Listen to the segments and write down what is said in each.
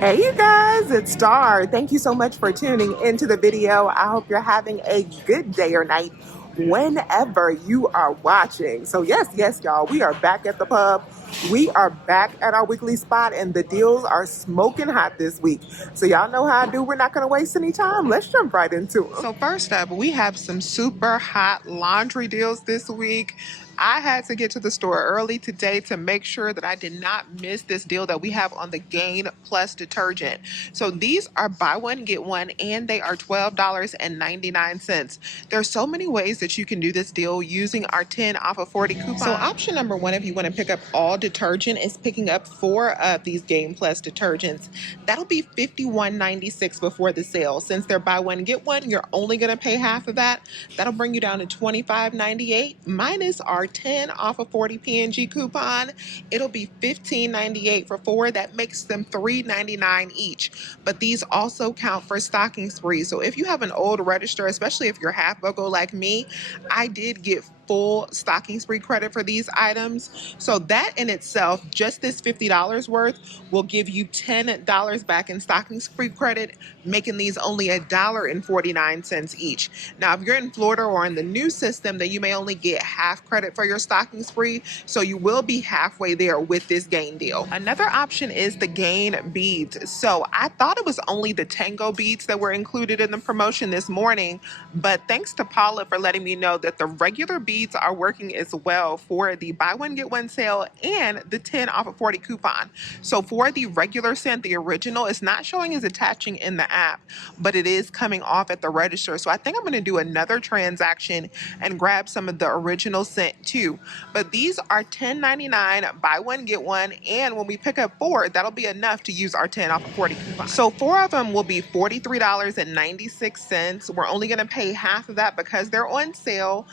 Hey you guys, it's Star. Thank you so much for tuning into the video. I hope you're having a good day or night whenever you are watching. So yes, y'all, we are back at the pub. We are back at our weekly spot and the deals are smoking hot this week. So y'all know how I do. We're not going to waste any time. Let's jump right into it. So first up, we have some super hot laundry deals this week. I had to get to the store early today to make sure that I did not miss this deal that we have on the Gain Plus detergent. So these are buy one, get one, and they are $12.99. There's so many ways that you can do this deal using our 10 off of 40 coupon. So option number one, if you want to pick up all detergent, is picking up 4 of these Gain Plus detergents. That'll be $51.96 before the sale. Since they're buy one, get one, you're only going to pay half of that. That'll bring you down to $25.98 minus our 10 off of 40 P&G coupon. It'll be $15.98 for 4. That makes them $3.99 each. But these also count for stocking spree. So if you have an old register, especially if you're half BOGO like me, I did get full stocking spree credit for these items. So that in itself, just this $50 worth, will give you $10 back in stocking spree credit, making these only $1.49 each. Now, if you're in Florida or in the new system, then you may only get half credit for your stocking spree. So you will be halfway there with this Gain deal. Another option is the Gain beads. So I thought it was only the Tango beads that were included in the promotion this morning, but thanks to Paula for letting me know that the regular beads are working as well for the buy one get one sale and the 10 off of 40 coupon. So for the regular scent, the original, is not showing as attaching in the app, but it is coming off at the register. So I think I'm going to do another transaction and grab some of the original scent too. But these are $10.99 buy one get one, and when we pick up 4, that'll be enough to use our 10 off of 40 coupon. So 4 of them will be $43.96. We're only going to pay half of that because they're on sale.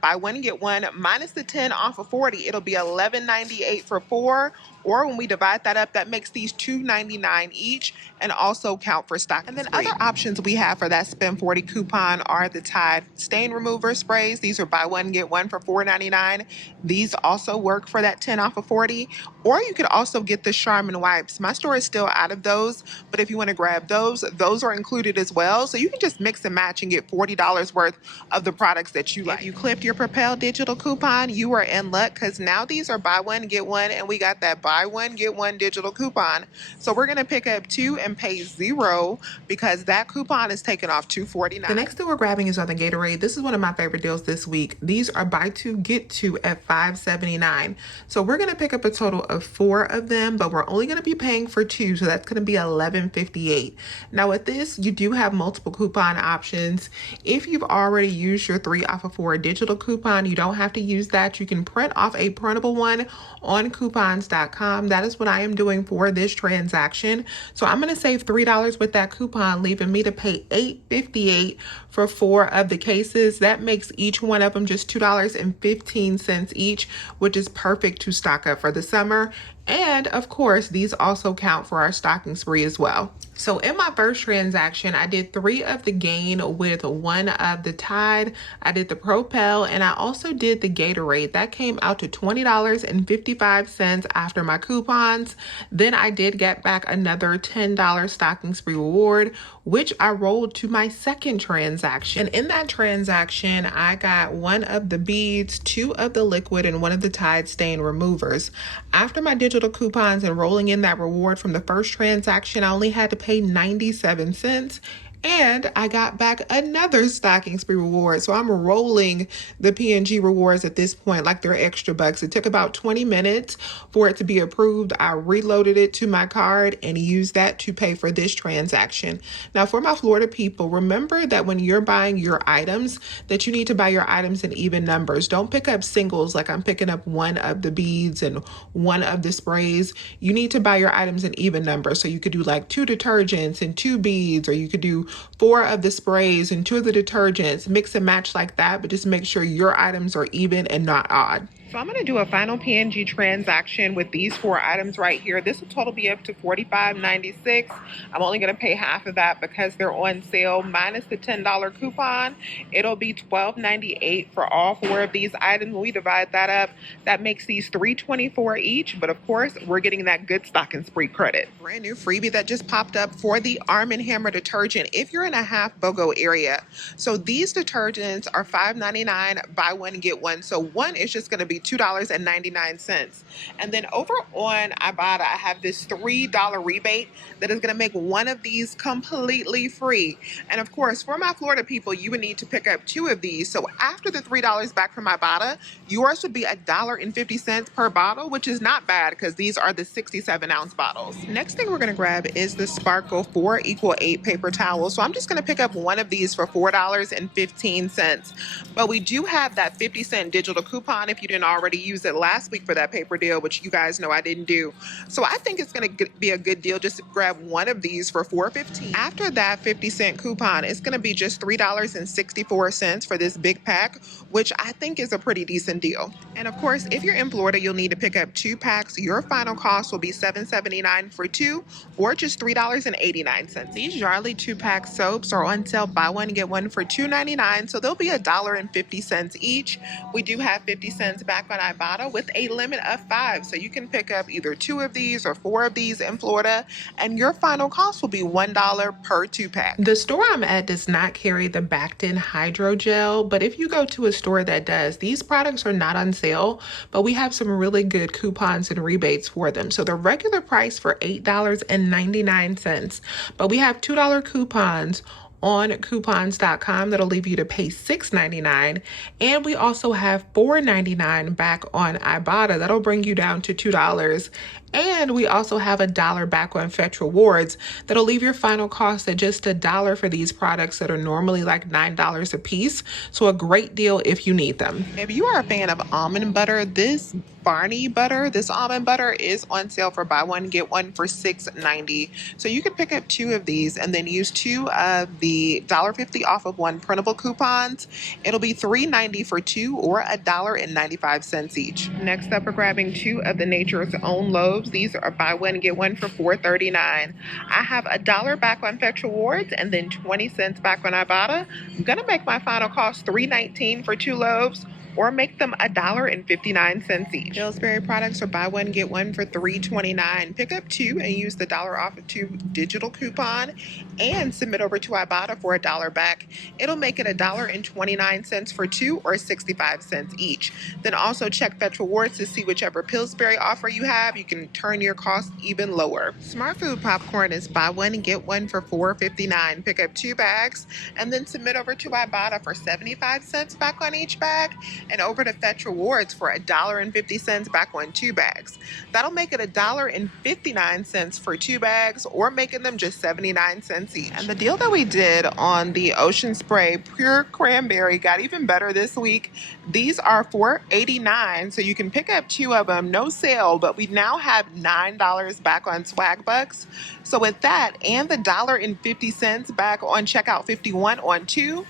Buy one get one minus the 10 off of 40, it'll be $11.98 for 4. Or when we divide that up, that makes these $2.99 each and also count for stock. And then other options we have for that spend 40 coupon are the Tide stain remover sprays. These are buy one get one for $4.99. These also work for that 10 off of 40. Or you could also get the Charmin wipes. My store is still out of those, but if you want to grab those are included as well. So you can just mix and match and get $40 worth of the products that you like. If you clipped your Propel digital coupon, you are in luck because now these are buy one get one, and we got that buy one get one digital coupon. So we're going to pick up 2 and pay 0 because that coupon is taken off $2.49. The next deal we're grabbing is on the Gatorade. This is one of my favorite deals this week. These are buy 2 get 2 at $5.79. So we're going to pick up a total of 4 of them, but we're only going to be paying for 2, so that's going to be $11.58. Now with this, you do have multiple coupon options. If you've already used your 3 off of 4 digital coupon, you don't have to use that. You can print off a printable one on coupons.com. That is what I am doing for this transaction. So I'm going to save $3 with that coupon, leaving me to pay $8.58 for 4 of the cases. That makes each one of them just $2.15 each, which is perfect to stock up for the summer. And of course, these also count for our stocking spree as well. So in my first transaction, I did 3 of the Gain with 1 of the Tide. I did the Propel, and I also did the Gatorade. That came out to $20.55 after my coupons. Then I did get back another $10 stocking spree reward, which I rolled to my second transaction. And in that transaction, I got 1 of the beads, 2 of the liquid, and 1 of the Tide stain removers. After my digital coupons and rolling in that reward from the first transaction, I only had to pay 97 cents. And I got back another stocking spree reward. So I'm rolling the P&G rewards at this point like they're extra bucks. It took about 20 minutes for it to be approved. I reloaded it to my card and used that to pay for this transaction. Now for my Florida people, remember that when you're buying your items, that you need to buy your items in even numbers. Don't pick up singles like I'm picking up 1 of the beads and 1 of the sprays. You need to buy your items in even numbers. So you could do like 2 detergents and 2 beads, or you could do 4 of the sprays and 2 of the detergents. Mix and match like that, but just make sure your items are even and not odd. So I'm going to do a final P&G transaction with these 4 items right here. This will total be up to $45.96. I'm only going to pay half of that because they're on sale minus the $10 coupon. It'll be $12.98 for all 4 of these items. When we divide that up, that makes these $3.24 each. But of course, we're getting that good stock and spree credit. Brand new freebie that just popped up for the Arm & Hammer detergent if you're in a half BOGO area. So these detergents are $5.99, buy one get one. So one is just going to be $2.99. And then over on Ibotta, I have this $3 rebate that is going to make one of these completely free. And of course, for my Florida people, you would need to pick up 2 of these. So after the $3 back from Ibotta, yours would be $1.50 per bottle, which is not bad because these are the 67-ounce bottles. Next thing we're going to grab is the Sparkle 4 = 8 paper towels. So I'm just going to pick up one of these for $4.15. But we do have that 50-cent digital coupon if you didn't already use it last week for that paper deal, which you guys know I didn't do. So I think it's going to be a good deal just to grab one of these for $4.15. After that 50-cent coupon, it's going to be just $3.64 for this big pack, which I think is a pretty decent deal. And of course, if you're in Florida, you'll need to pick up 2 packs. Your final cost will be $7.79 for 2 or just $3.89. These Jarly 2-pack soaps are on sale, buy one get one for $2.99, so they'll be $1.50 each. We do have 50 cents back on Ibotta with a limit of 5, so you can pick up either 2 of these or 4 of these in Florida, and your final cost will be $1 per 2-pack. The store I'm at does not carry the Bactin hydrogel, but if you go to a store that does, these products are not on sale, but we have some really good coupons and rebates for them. So the regular price for $8.99, but we have $2 coupons on coupons.com that'll leave you to pay $6.99, and we also have $4.99 back on Ibotta that'll bring you down to $2. And we also have $1 back on Fetch Rewards that'll leave your final cost at just $1 for these products that are normally like $9 a piece. So a great deal if you need them. If you are a fan of almond butter, this Barney butter, this almond butter is on sale for buy one get one for $6.90. So you can pick up 2 of these and then use 2 of the $1.50 off of 1 printable coupons. It'll be $3.90 for 2 or $1.95 each. Next up, we're grabbing 2 of the Nature's Own loaves. These are buy one get one for $4.39. I have $1 back on Fetch Rewards and then 20 cents back on Ibotta. I'm gonna make my final cost $3.19 for 2 loaves, or make them $1.59 each. Pillsbury products are buy one get one for $3.29. Pick up 2 and use the $1 off of 2 digital coupon and submit over to Ibotta for $1 back. It'll make it $1.29 for 2 or 65 cents each. Then also check Fetch Rewards to see whichever Pillsbury offer you have. You can turn your cost even lower. Smart Food popcorn is buy one get one for $4.59. Pick up 2 bags and then submit over to Ibotta for 75 cents back on each bag, and over to Fetch Rewards for $1.50 back on 2 bags. That'll make it $1.59 for 2 bags, or making them just 79 cents each. And the deal that we did on the Ocean Spray Pure Cranberry got even better this week. These are $4.89, so you can pick up 2 of them, no sale, but we now have $9 back on Swag Bucks. So with that and the $1.50 back on Checkout 51 on 2,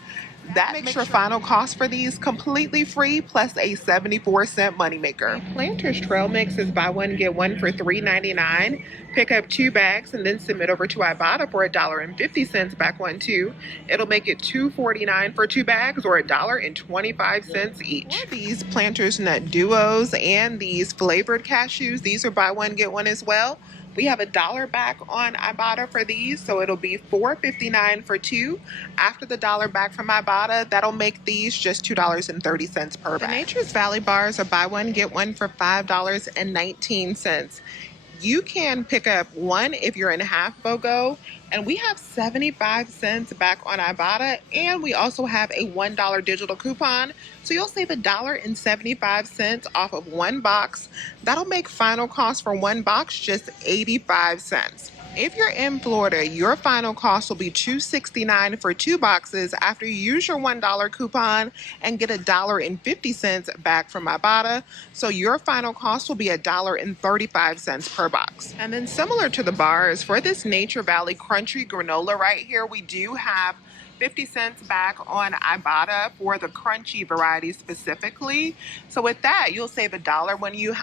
that makes your final cost for these completely free, plus a 74-cent moneymaker. Planters Trail Mix is buy one get one for $3.99. Pick up 2 bags and then submit over to Ibotta for $1.50 back on 2. It'll make it $2.49 for 2 bags, or $1.25 each. For these Planters Nut Duos and these flavored cashews, these are buy one get one as well. We have $1 back on Ibotta for these, so it'll be $4.59 for 2. After the $1 back from Ibotta, that'll make these just $2.30 per bag. The Nature's Valley bars are buy one get one for $5.19. You can pick up 1 if you're in half BOGO, and we have 75 cents back on Ibotta, and we also have a $1 digital coupon, so you'll save $1.75 off of 1 box. That'll make final cost for 1 box just 85 cents. If you're in Florida, your final cost will be $2.69 for 2 boxes after you use your $1 coupon and get $1.50 back from Ibotta. So your final cost will be $1.35 per box. And then similar to the bars, for this Nature Valley Crunchy Granola right here, we do have 50 cents back on Ibotta for the crunchy variety specifically. So with that, you'll save $1 when you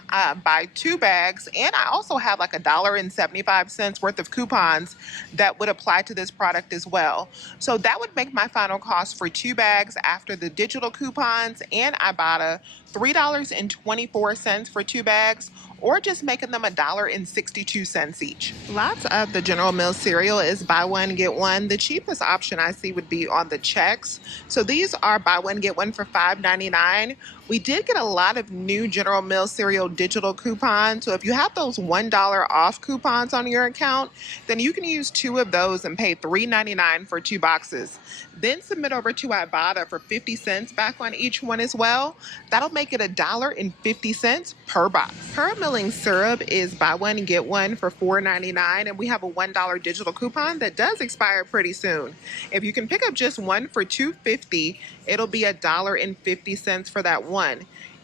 buy 2 bags. And I also have like $1.75 worth of coupons that would apply to this product as well. So that would make my final cost for 2 bags after the digital coupons and Ibotta $3.24 for 2 bags, or just making them $1.62 each. Lots of the General Mills cereal is buy one, get one. The cheapest option I see would be on the checks. So these are buy one, get one for $5.99. We did get a lot of new General Mills cereal digital coupons. So if you have those $1 off coupons on your account, then you can use 2 of those and pay $3.99 for 2 boxes. Then submit over to Ibotta for 50 cents back on each one as well. That'll make it $1.50 per box. Pearl Milling syrup is buy one, get one for $4.99, and we have a $1 digital coupon that does expire pretty soon. If you can pick up just one for $2.50, it'll be $1.50 for that one.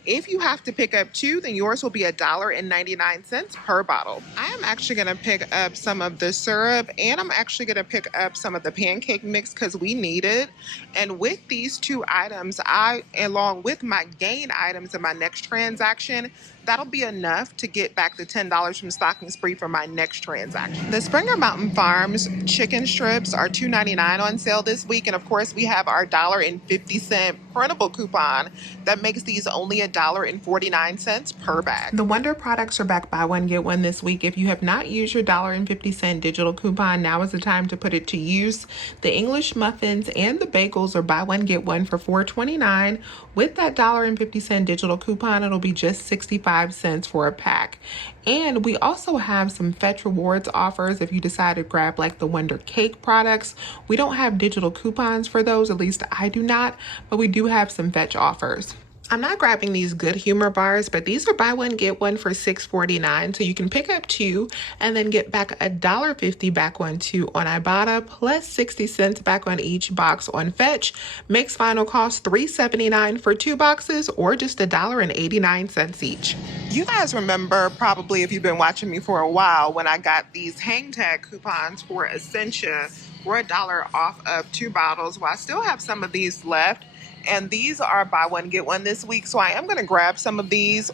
If you have to pick up 2, then yours will be $1.99 per bottle. I am actually going to pick up some of the syrup, and I'm actually going to pick up some of the pancake mix because we need it. And with these 2 items, along with my gain items in my next transaction, that'll be enough to get back the $10 from Stocking Spree for my next transaction. The Springer Mountain Farms chicken strips are $2.99 on sale this week. And of course, we have our $1.50 printable coupon that makes these only $1.49 per bag. The Wonder products are back buy one, get one this week. If you have not used your $1.50 digital coupon, now is the time to put it to use. The English muffins and the bagels are buy one, get one for $4.29. With that $1.50 digital coupon, it'll be just 65 cents for a pack. And we also have some Fetch Rewards offers if you decide to grab like the Wonder Cake products. We don't have digital coupons for those, at least I do not, but we do have some Fetch offers. I'm not grabbing these Good Humor bars, but these are buy one, get one for $6.49. So you can pick up 2 and then get back $1.50 back on 2 on Ibotta, plus 60 cents back on each box on Fetch. Makes final cost $3.79 for 2 boxes, or just $1.89 each. You guys remember, probably if you've been watching me for a while, when I got these hang tag coupons for Essentia for $1 off of 2 bottles. Well, I still have some of these left. And these are buy one, get one this week. So I am going to grab some of these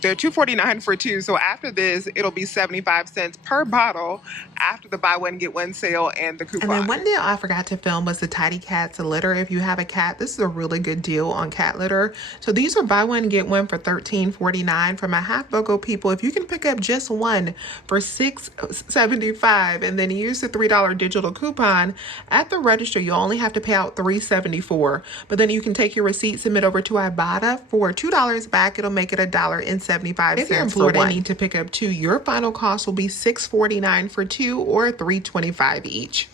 they're $2.49 for 2. So after this, it'll be 75 cents per bottle after the buy one, get one sale and the coupon. And then one deal I forgot to film was the Tidy Cats litter. If you have a cat, this is a really good deal on cat litter. So these are buy one, get one for $13.49. For my half BOGO people, if you can pick up just one for $6.75 and then use the $3 digital coupon at the register, you only have to pay out $3.74. But then you can take your receipt, submit over to Ibotta for $2 back. It'll make it $1.75. If you're in Florida and need to pick up 2, your final cost will be $6.49 for 2, or $3.25 each.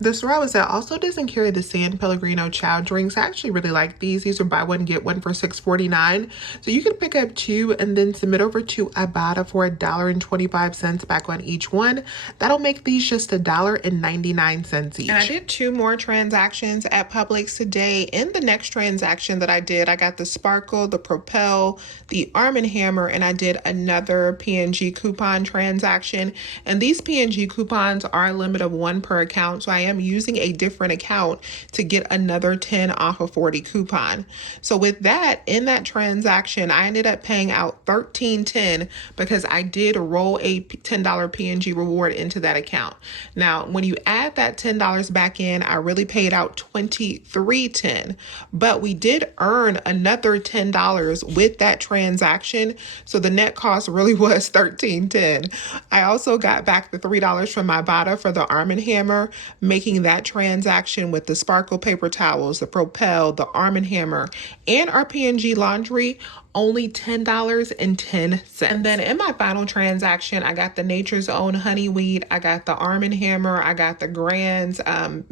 The Sorrel also doesn't carry the San Pellegrino child drinks. I actually really like these. These are buy one, get one for $6.49. So you can pick up 2 and then submit over to Ibotta for $1.25 back on each one. That'll make these just $1.99 each. And I did 2 more transactions at Publix today. In the next transaction that I did, I got the Sparkle, the Propel, the Arm & Hammer, and I did another P&G coupon transaction. And these P&G coupons are a limit of 1 per account. So I am using a different account to get another 10 off of 40 coupon. So with that, in that transaction, I ended up paying out $13.10 because I did roll a $10 P&G reward into that account. Now, when you add that $10 back in, I really paid out $23.10, but we did earn another $10 with that transaction. So the net cost really was $13.10. I also got back the $3 from my Ibotta for the Arm & Hammer, making that transaction with the Sparkle paper towels, the Propel, the Arm & Hammer, and our P&G laundry only $10.10. And then in my final transaction, I got the Nature's Own Honey Wheat, I got the Arm & Hammer, I got the Grand's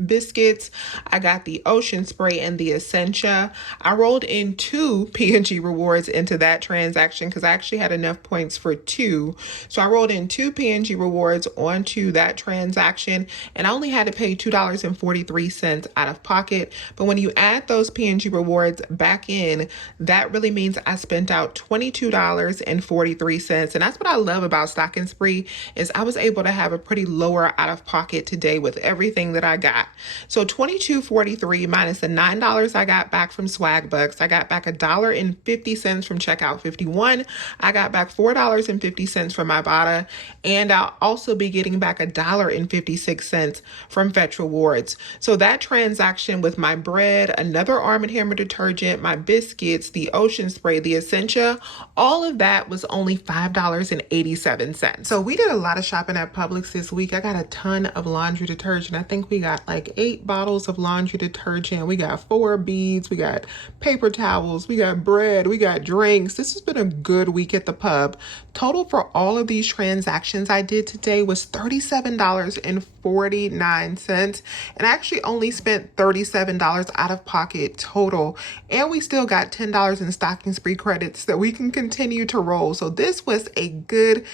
biscuits, I got the Ocean Spray and the Essentia. I rolled in 2 P&G rewards into that transaction because I actually had enough points for 2. So I rolled in 2 P&G rewards onto that transaction, and I only had to pay $2.43 out of pocket. But when you add those P&G rewards back in, that really means I spent spent out $22.43. And that's what I love about Stocking Spree is I was able to have a pretty lower out of pocket today with everything that I got. So $22.43 minus the $9 I got back from Swag Bucks. I got back $1.50 from Checkout 51. I got back $4.50 from Ibotta, and I'll also be getting back $1.56 from Fetch Rewards. So that transaction with my bread, another Arm & Hammer detergent, my biscuits, the Ocean Spray, the Essentia, all of that was only $5.87. So we did a lot of shopping at Publix this week. I got a ton of laundry detergent. I think we got like 8 bottles of laundry detergent. We got 4 beads. We got paper towels. We got bread. We got drinks. This has been a good week at the pub. Total for all of these transactions I did today was $37.49. And I actually only spent $37 out of pocket total. And we still got $10 in Stocking Spree credits that we can continue to roll. So this was a good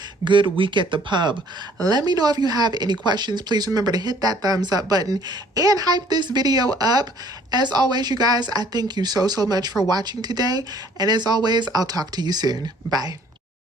week at the pub. Let me know if you have any questions. Please remember to hit that thumbs up button and hype this video up. As always, you guys, I thank you so much for watching today. And as always, I'll talk to you soon. Bye.